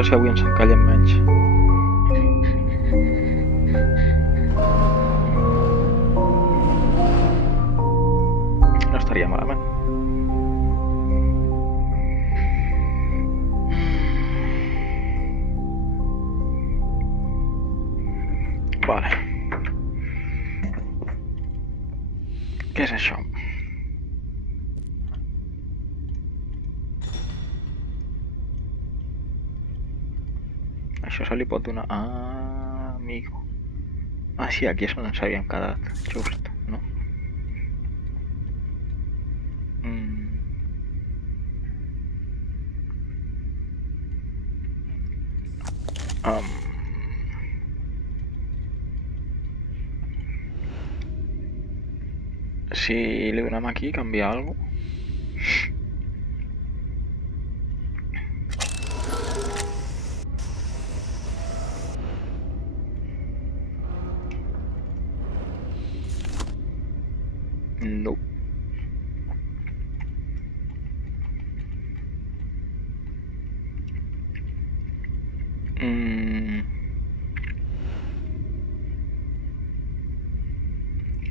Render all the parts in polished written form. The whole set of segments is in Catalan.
veure si avui ens encallem menys. No estaria malament. Vale. Què és això? Això se li pot donar... Ah, amigo. Ah, sí, aquí és on ens havíem quedat, just, no? Si li donem aquí, canvia alguna cosa. No.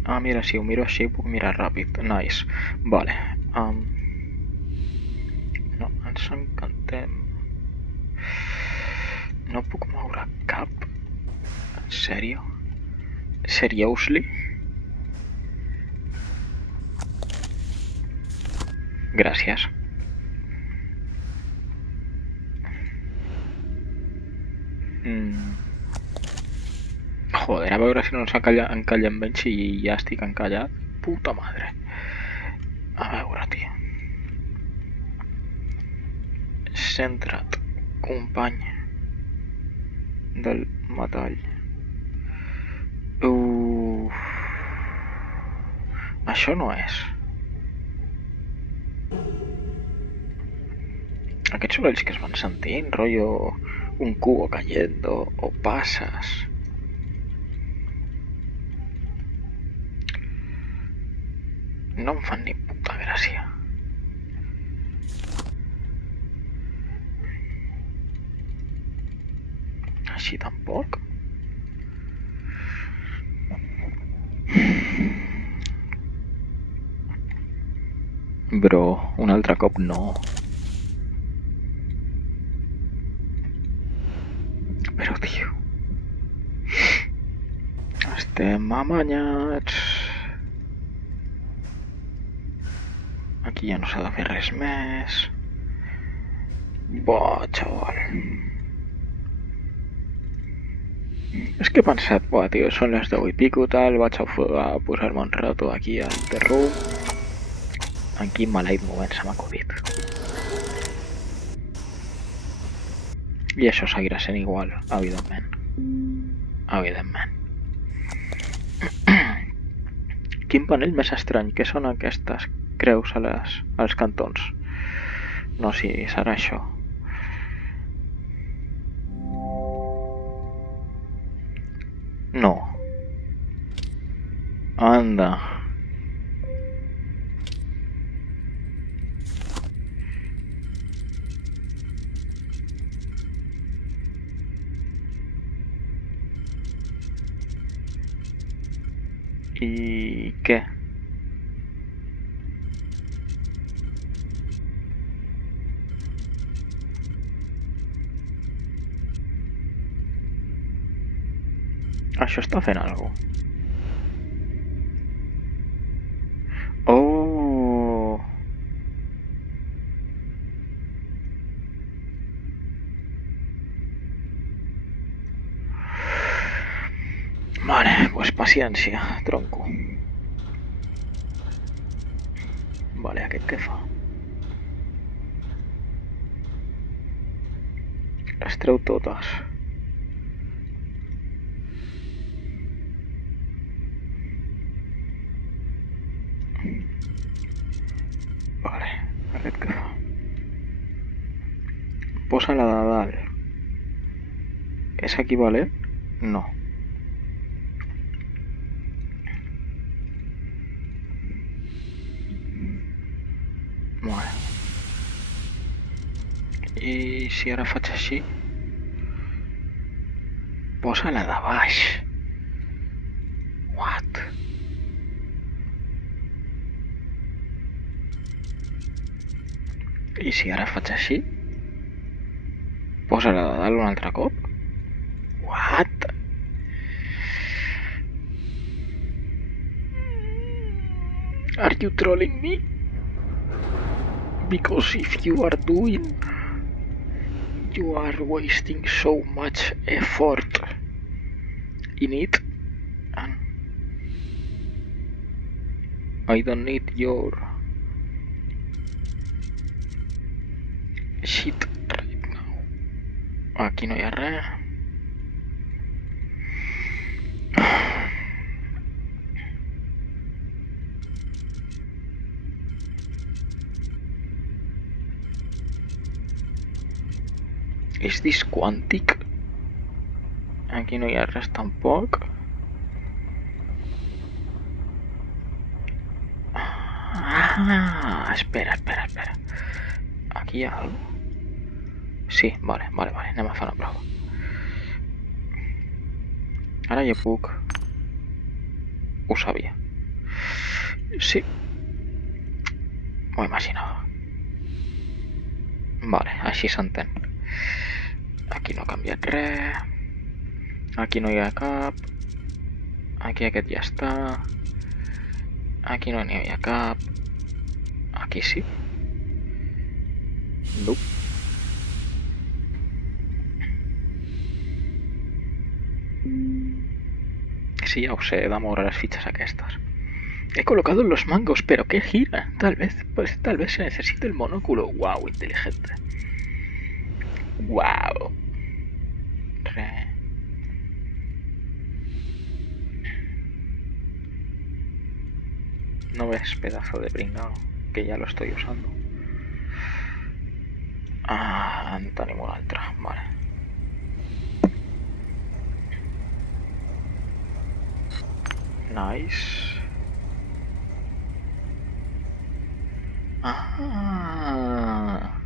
Ah, mira, si ho miro així puc mirar ràpid. Nice. Vale. No, ens encantem. No puc moure cap. En sèrio? Seriously? Gràcies. Joder, a veure si no ens encallem menys i ja estic encallat. Puta madre. A veure, tio. Centra't, company del metall. Això no és. Aquests sorolls que es van sentint, rotllo un cubo cayendo o passes. No em fan ni puta gràcia. Així tampoc. Bro, un altre cop no. Però, tio... Estem amanyats. Aquí ja no s'ha de fer res més. Buah, xaval. És que he pensat, buah, tio, són les 10 i pico, tal, vaig a posar-me un rato aquí al The Room. En quin maleït moment se m'ha acudit. I això seguirà sent igual, evidentment. Evidentment. Quin panell més estrany, què són aquestes creus als cantons? No, si serà això. No. Anda. I què? Això està fent alguna cosa. Oh! Vale, pues paciència, tronco. Vale, aquest què fa? Les treu totes. Vale, aquest què fa? Posa la de dalt. És equivalent? No. Vale. I si ara faig així? Posa-la de baix. What? I si ara faig així? Posa-la de dalt un altre cop? What? Are you trolling me? Because if you are doing, you are wasting so much effort in it, and I don't need your shit right now. Aquí no hi ha res. És this quàntic? Aquí no hi ha res tampoc. Ah, espera. Aquí hi ha alguna cosa? Sí, vale. Anem a fer una prova. Ara ja puc. Ho sabia. Sí. M'ho imaginava. Vale, així s'entén. Aquí no ha canviat res. Aquí no hi ha cap. Aquí aquest ja està. Aquí no n'hi havia cap. Aquí sí. Nope. Sí, ya sé, de moure las fichas aquestes. He colocado los mangos, pero ¿qué gira? Tal vez se necesite el monóculo. Wow, inteligente. Wow. No ves, pedazo de pringao, que ya lo estoy usando. Ah, en tenim un altre, vale. Nice. Ah.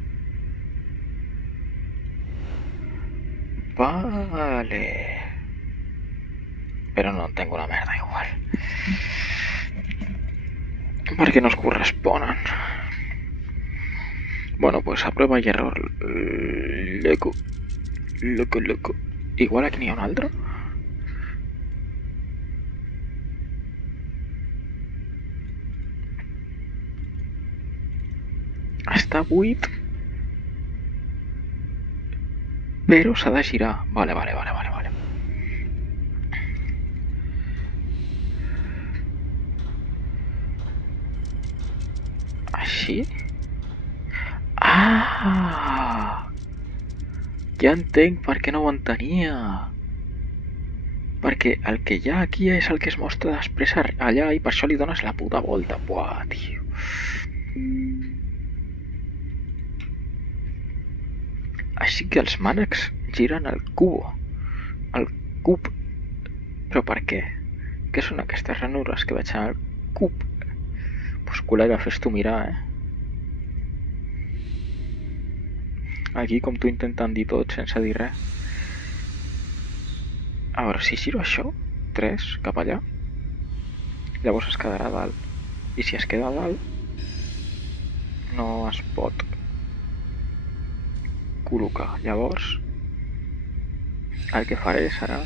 Vale. Pero no tengo una merda igual. Perquè no es corresponen. Bueno, pues a prueba y error. Loco. Igual aquí n'hi ha un altre? Està buit. Però s'ha de girar. Vale. Així? Ah! Ja entenc per què no ho entenia. Perquè el que hi ha aquí és el que es mostra després allà i per això li dones la puta volta. Buah, tio. Així que els mànecs giren el cubo. El cub. Però per què? Què són aquestes ranures que veig en el cub? Pues col·lega, fes-t'ho mirar, Aquí com tu intentant dir tot sense dir res. A veure, si giro això, 3 cap allà, llavors es quedarà a dalt. I si es queda a dalt, no es pot col·locar. Llavors, el que faré serà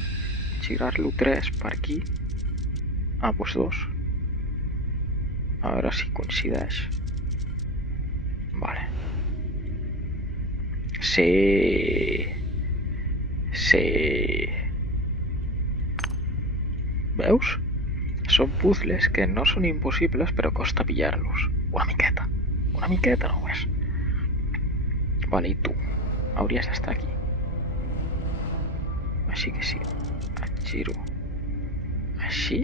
girar-lo 3 per aquí. Ah, doncs 2. A veure si coincideix. Vale. Sí. Veus? Són puzzles que no són impossibles, però costa pillar-los. Una miqueta només. Vale, i tu? Hauries d'estar aquí. Així que sí. Et giro. Així.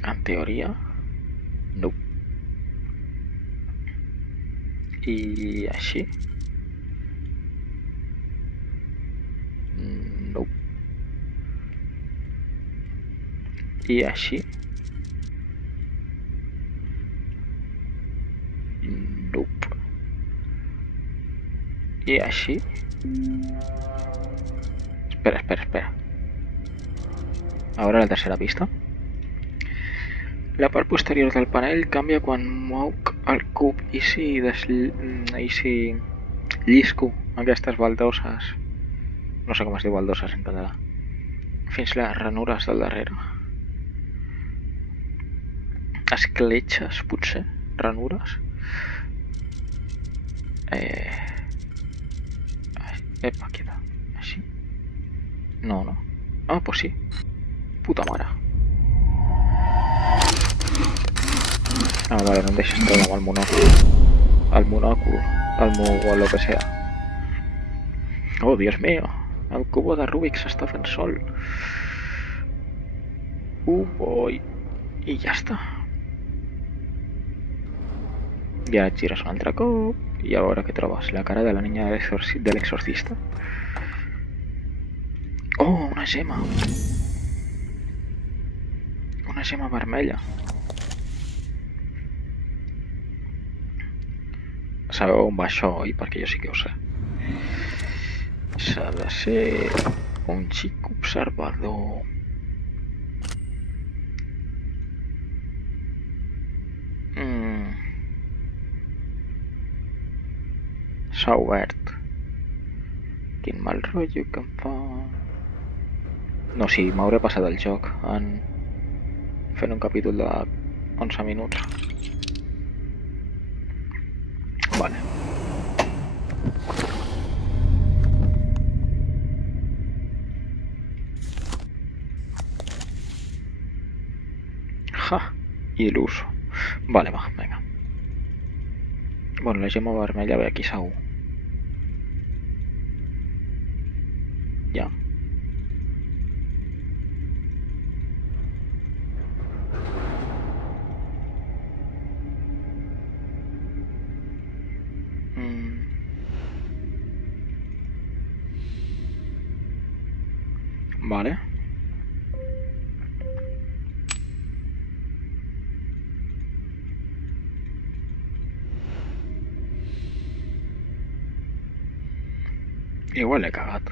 En teoria. No. I així. No. I així. Nope. I així. Espera. Ahora la tercera pista. La part posterior del panell canvia quan moc el cub i si llisco aquestes baldoses, no sé com es diu baldoses en català, fins les ranures del darrere. Escletxes, potser? Ranures? Epa, quieta. Així? No. Ah, pues sí. Puta mare. Ah, vale, no em deixes treure amb el monòcul. El monòcul. O lo que sea. Oh, Dios mío. El cubo de Rubik s'està fent sol. Boy. I ja està. I ara et gires un altre cop i a veure què trobes. La cara de la niña de l'exorcista. Oh, una gema. Una gema vermella. Sabeu on va això, oi? Perquè jo sí que ho sé. S'ha de ser un xic observador. S'ha obert. Quin mal rotllo que em fa. No, sí, m'hauré passat el joc en fent un capítol de 11 minuts. Vale. Ja, il·luso. Vale, va, vinga. Bueno, la gemma vermella ve aquí segur. Ja. Vale. Igual l'he cagat.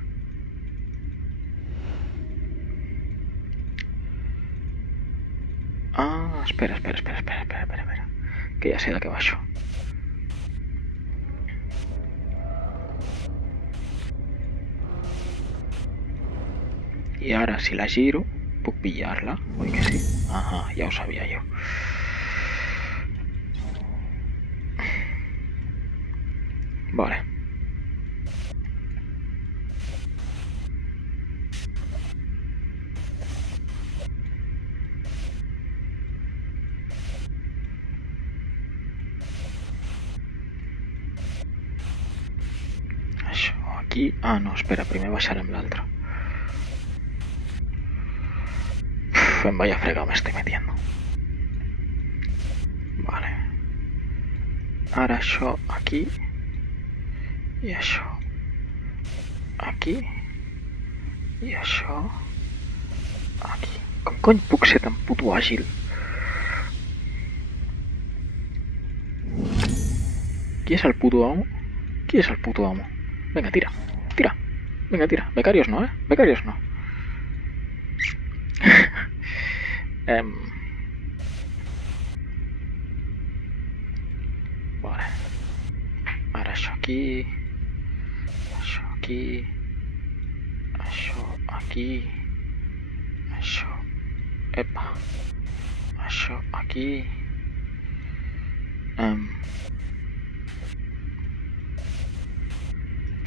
Ah, espera. Que ja sé de què va això. I ara, si la giro, puc pillar-la, oi que sí? Ah, ja ho sabia jo. Vale. Això aquí... Ah, no, espera, primer baixarem l'altre. En vaya fregado me estoy metiendo. Vale. Ara això aquí. I això aquí. I això aquí. Com cony puc ser tan puto àgil? Qui és el puto amo? Qui és el puto amo? Venga, tira. Venga, tira. Becarios no, Becarios no. Vale. Ara això aquí. Això aquí. Això aquí. Això. Epa. Això aquí.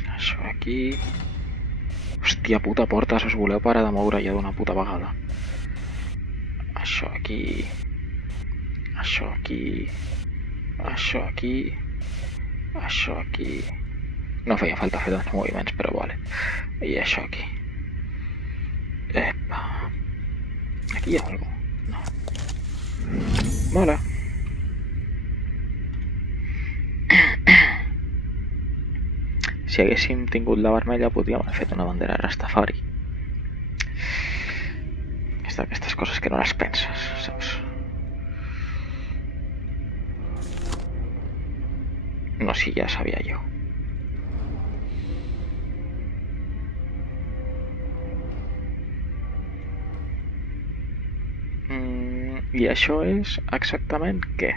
Això aquí. Hòstia puta, porta, si us voleu parar de moure ja d'una puta vegada. Això aquí. Això aquí. Això aquí. Això aquí. No feia falta fer tants moviments, però vale. I això aquí. Epa. Aquí hi ha algú? No. Vale. Si haguéssim tingut la vermella podríem haver fet una bandera Rastafari. És d'aquestes coses que no les penses, saps? No, si ja sabia jo. I això és exactament què?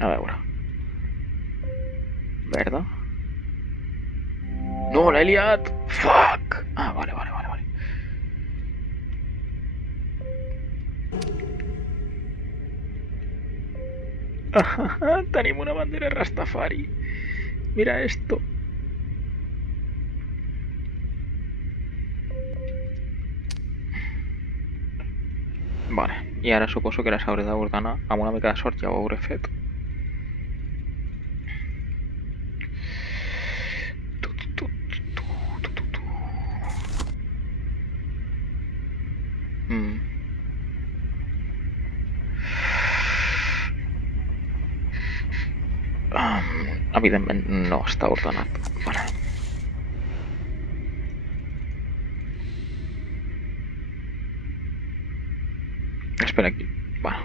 A veure. Verda. No, l'he liat! Fuck! Ah, vale. Tenim una bandera Rastafari. Mira esto. Vale, i ara suposo que les hauré d'ordenar. Amb una mica de sort ja ho hauré fet. Evidentment no està ordenat. Vale. Espera aquí. Bueno.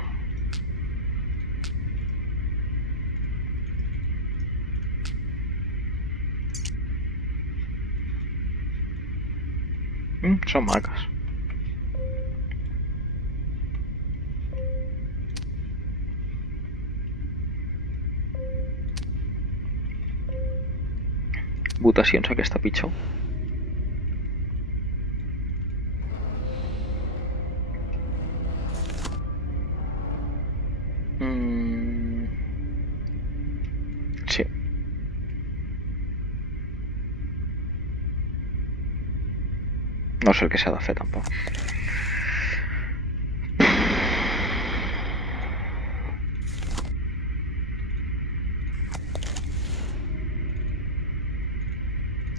Són maques. Votacions aquesta pitjor. Sí. No sé el que s'ha de fer tampoc.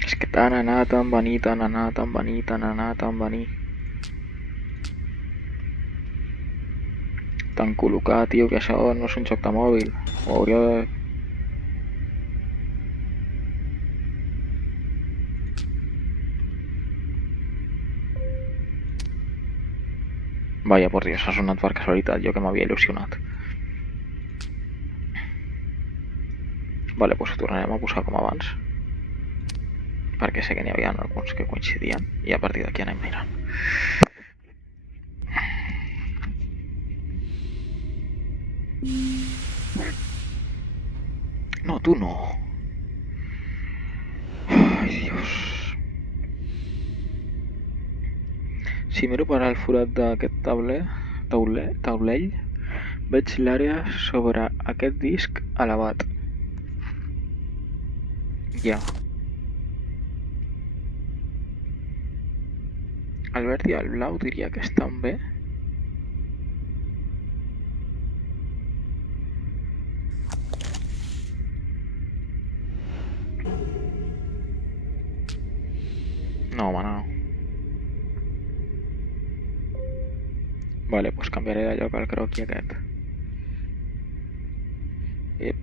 És que tant anar, tant venir, tant anar, tant venir, tant anar, tant venir. Tant col·locar, tio, que això no és un joc de mòbil. Ho hauria de... Vaya, por Dios, ha sonat per casualitat, jo que m'havia il·lusionat. Vale, doncs ho tornarem a posar com abans. Perquè sé que n'hi havia alguns que coincidien i a partir d'aquí anem mirant. No, tu no. Ai, Dios. Si miro per al forat d'aquest taulell, veig l'àrea sobre aquest disc elevat. Ja. El verd i el blau diria que estan bé. No, home, no. Vale, doncs canviaré de lloc el croquis aquest. Ep.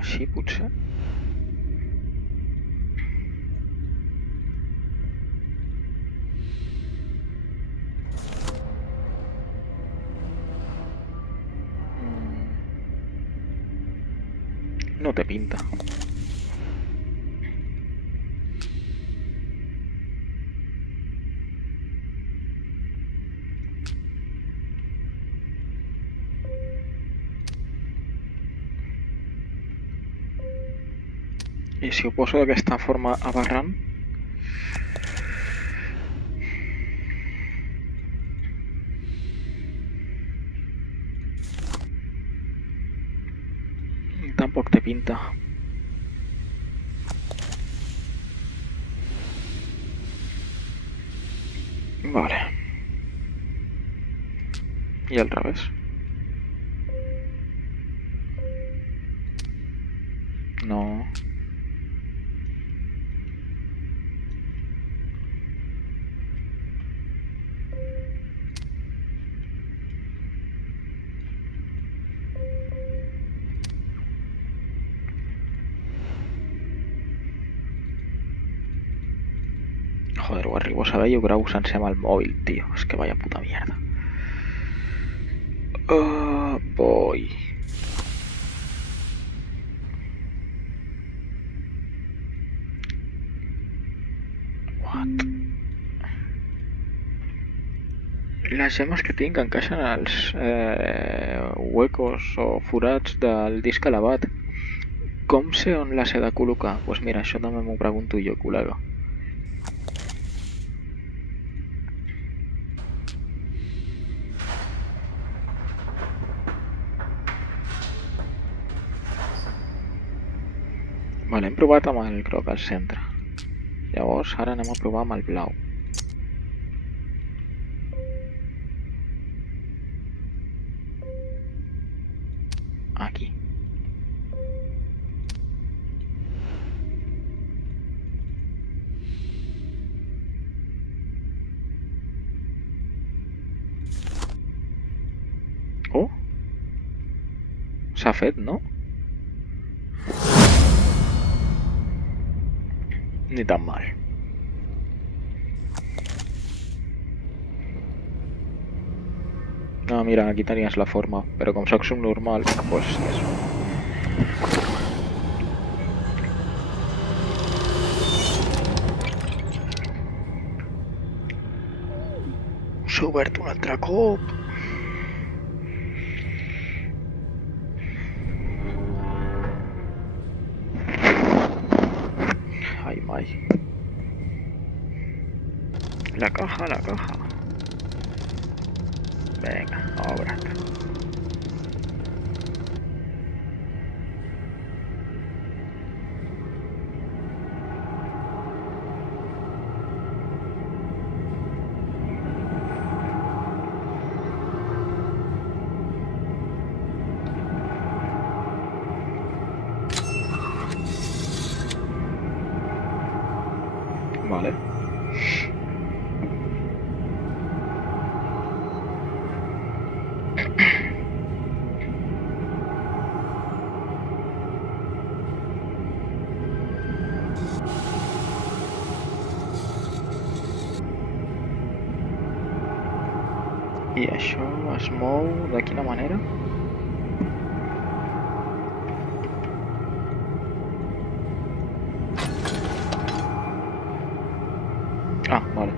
Així, potser. No té pinta. I si ho poso d'aquesta forma aberrant... tampoc té pinta. Vale. I al revés. No. Joder, ho arribo a saber i ho gravo sense amb el mòbil, tio. És que vaya puta mierda. Voy. What? Les gemmes que tinc encaixen als huecos o forats del disc elevat. Com sé on les he de col·locar? Doncs pues mira, això també m'ho pregunto jo, col·lega. Vale, hem provat amb el groc al centre. Llavors, ara anem a provar amb el blau. Aquí. Oh! S'ha fet, no? Ni tan mal. No, mira, aquí tenies la forma, però com soc subnormal, doncs és... S'ha obert un altre cop. Ai, mai. La caja, la caja. Venga, obre't. Vale. I això es mou de quina manera? Ah, vale.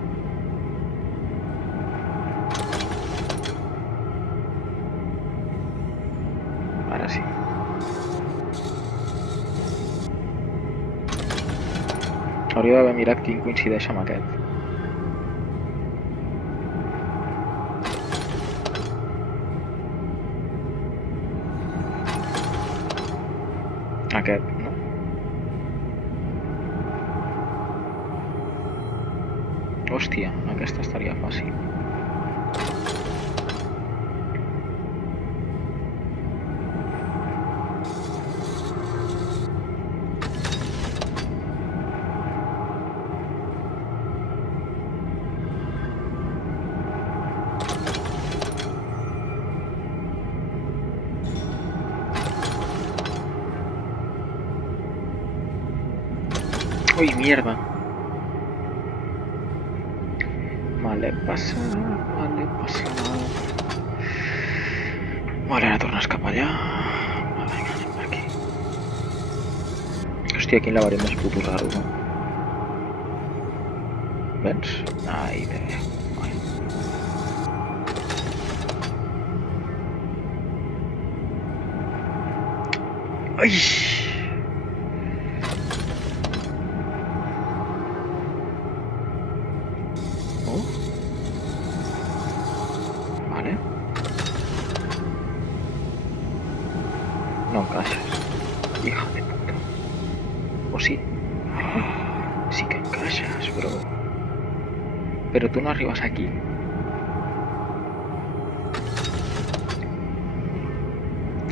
Ara sí. Hauria d'haver mirat quin coincideix amb aquest. Aquest, no? Hòstia, aquesta estaria fàcil. Uy, mierda. Vale, passa, vale, passa. Vale, ara tornes cap allà. Vinga, anem per aquí. Hòstia, quin laberint més puto raro, no? Vens? Ai, bé. Vale. Ai! No encaixes. Hija de puta. O sí. Sí que encaixes, bro. Pero tú no arribas aquí.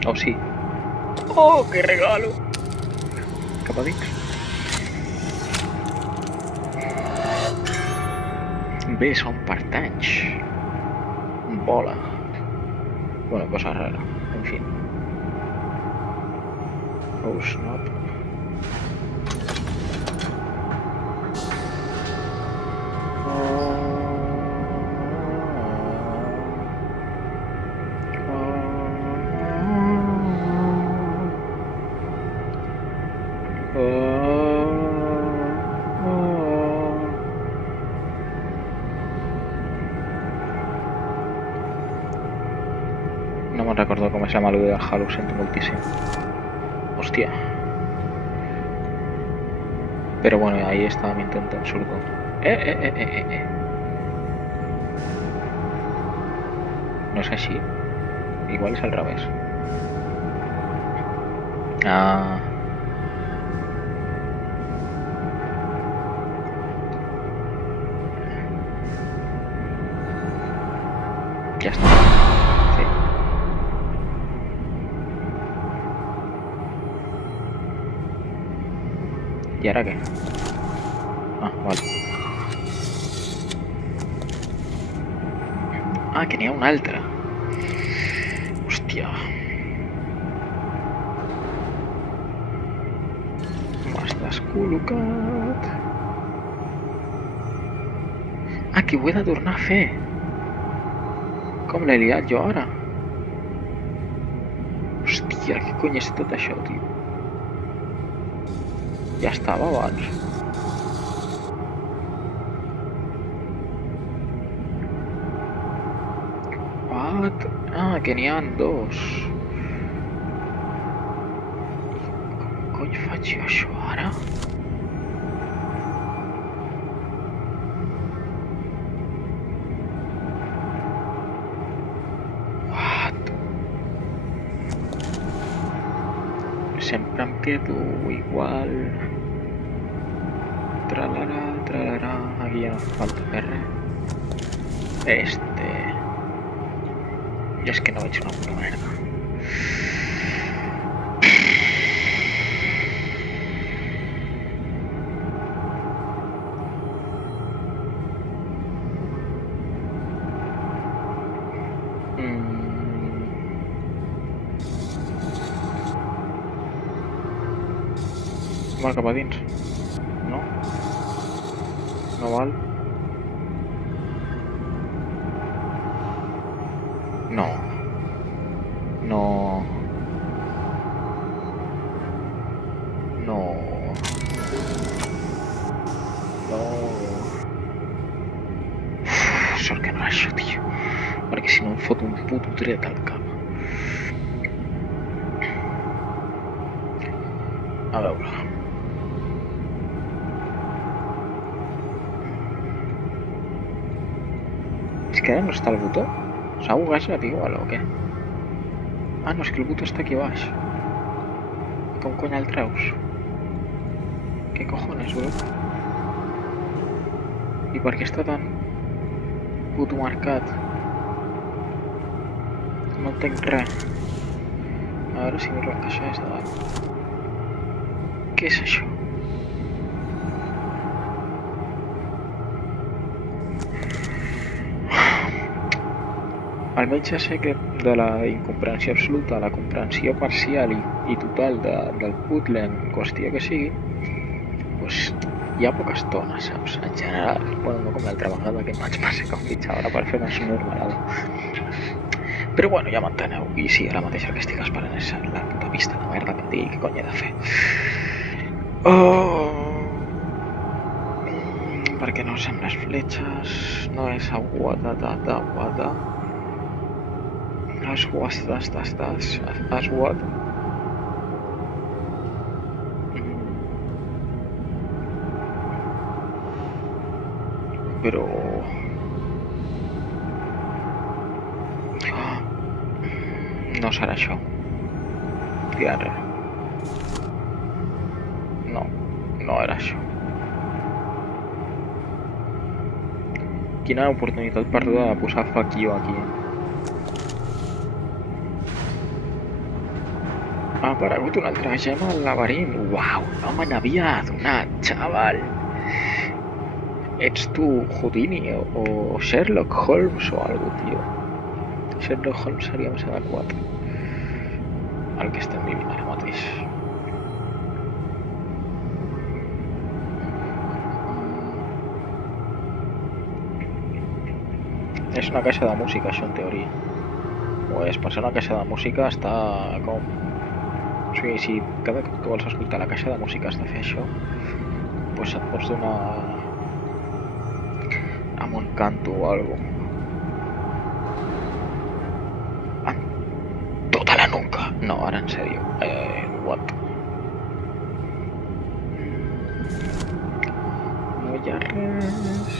O sí. Oh, qué regalo. Cap a dins. Bé, són partanys. Bola. Bueno, cosa rara. En fin. Oh, snap. No me'n recordo com és la melodia del Halo, ho sento moltíssim. Hòstia. Però bueno, ahí estàvem intentant sortir. No és així? Igual és al revés. Ah... Ja està. Sí. I ara què? Ah, vale. Ah, que n'hi ha un altre. Hòstia. M'has descol·locat. Ah, que ho he de tornar a fer. Com l'he liat jo ara? Hòstia, què cony és tot això, tio? Ja estava abans. What? Ah, que n'hi ha dos. Com cony faig jo això ara? What? Sempre em quedo igual. Tralarà, tralarà. Aquí ja no fa falta fer res. I és que no veig una puta merda. Val cap a dins. No? No val? No. No. No. No. Sort que no era això, tio. Perquè si no em fot un puto tret al cap. A veure. És que ara no està el botó. S'ha buguejat igual o què? Ah, no, és que el botó està aquí baix. Com cony el treus? Què cojones, bro? I per què està tan puto marcat? No entenc res. A veure si miro la caixa des de dalt. Què és això? Almenys ja sé que de la incomprensió absoluta a la comprensió parcial i total del puzzle en qüestió que sigui, doncs hi ha poca estona, saps? En general, bueno, no com l'altra vegada que vaig passar com mitja hora per fer una normalada. Però bueno, ja m'enteneu, i sí, ara mateix el que estic esperant és la puta pista de merda que em digui què cony he de fer. Perquè no sem les fletxes, no és aguada, aguada. As what? Però... No serà això. Tira enrere. No, no era això. Quina oportunitat perduda de posar fuck you aquí. Ha aparegut una altra gema al laberint. Uau, no me n'havia adonat, xaval. Ets tu Houdini o Sherlock Holmes o algo, tio. Sherlock Holmes seria més adequat. El que estem vivint ara mateix. És una caixa de música, això, en teoria. Pues per ser una caixa de música està com... O sigui, si cada cop que vols escoltar la caixa de música has de fer això, pues et pots donar amb un canto o algo. Ah, No, ara en sèrio. What? No hi ha res.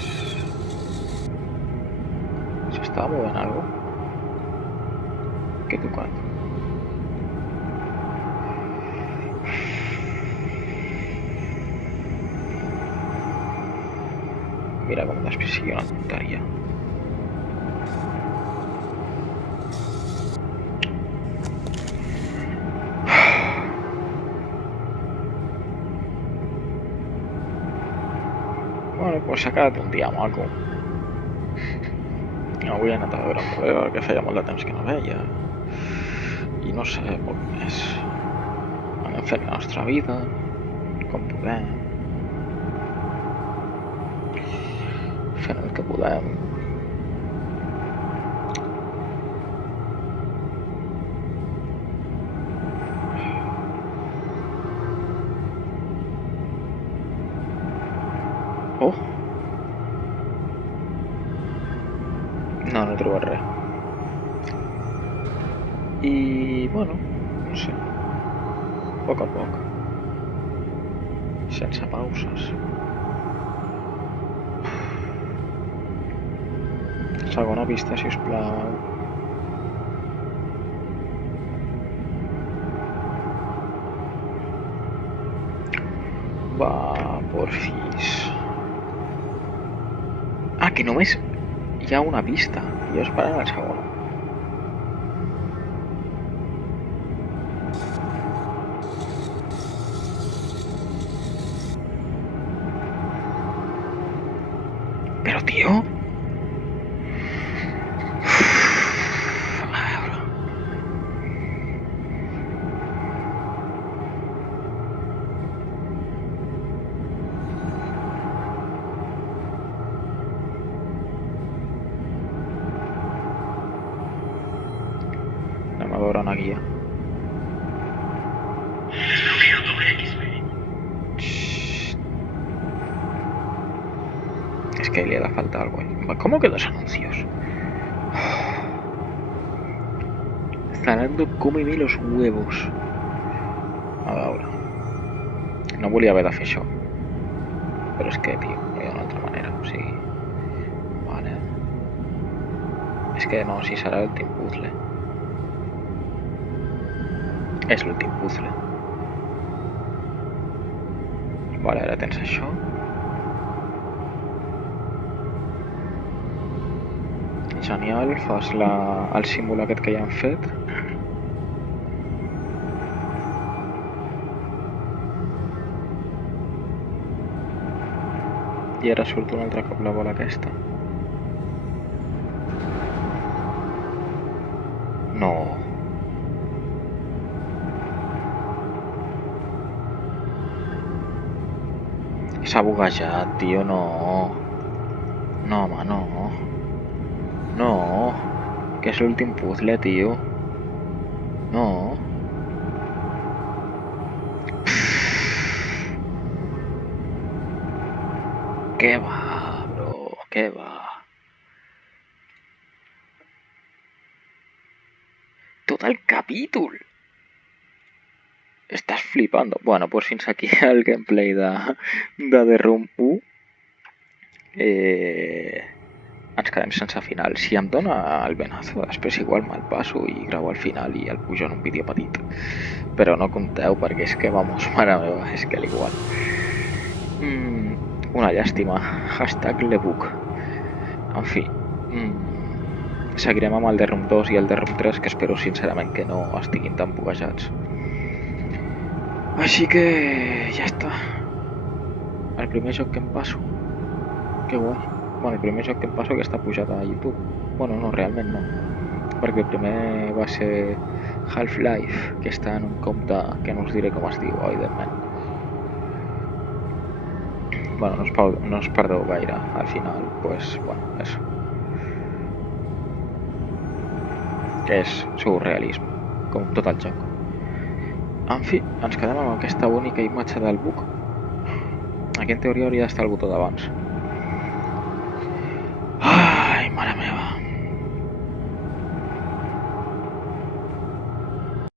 S'estava movent algo? Què he tocat? Mira com després sigui una tonteria. Bueno, doncs s'ha quedat un dia maco. Avui he anat a veure un col·lega que feia molt de temps que no veia. I no sé, poc més. Anem fent la nostra vida, com podem. Fent el que podem. Oh! No, no he trobat res. I, bueno, no sé. A poc, sense pauses. Segona vista, si us plau. Va, porfis. Ah, que només hi ha una pista. Jo esperant la segona. Però, tio... Anem a veure una guia. Es que le da falta algo. ¿Cómo que dos anuncios? Está dando cómeme los huevos. A veure. No volia haver de fer això. Però és que, tio, no hi ha una altra manera. O sigui... Vale. És que no, si serà l'últim puzzle. És l'últim puzzle. Vale, ara tens això. Genial, fas el símbol aquest que ja han fet. I ara surt un altre cop la bola aquesta. No. S'ha buguejat, tio, no. No, home, no. No. Que és l'últim puzzle, tio. No. Què va, bro? Què va? Tot el capítol! Estàs flipando. Bueno, pues fins aquí el gameplay de The Room 1. Ens quedem sense final. Si em dóna el venazo, després igual me'l passo i gravo al final i el pujo en un vídeo petit. Però no compteu perquè és que, vamos, mare meva, és que l'igual. Una llàstima. #lebook. En fi. Seguirem amb el The Room 2 i el The Room 3, que espero sincerament que no estiguin tan buguejats. Així que ja està. El primer joc que em passo. Que guai. Bueno, el primer joc que em passo que està pujat a YouTube. Bueno, no, realment no. Perquè el primer va ser Half-Life, que està en un compte que no us diré com es diu, evidentment. Bueno, no us perdeu gaire. Al final, pues, bueno, això. Que és surrealisme, com tot el joc. En fi, ens quedem amb aquesta bonica imatge del bug. Aquí en teoria hauria d'estar el botó d'abans. Ai, mare meva.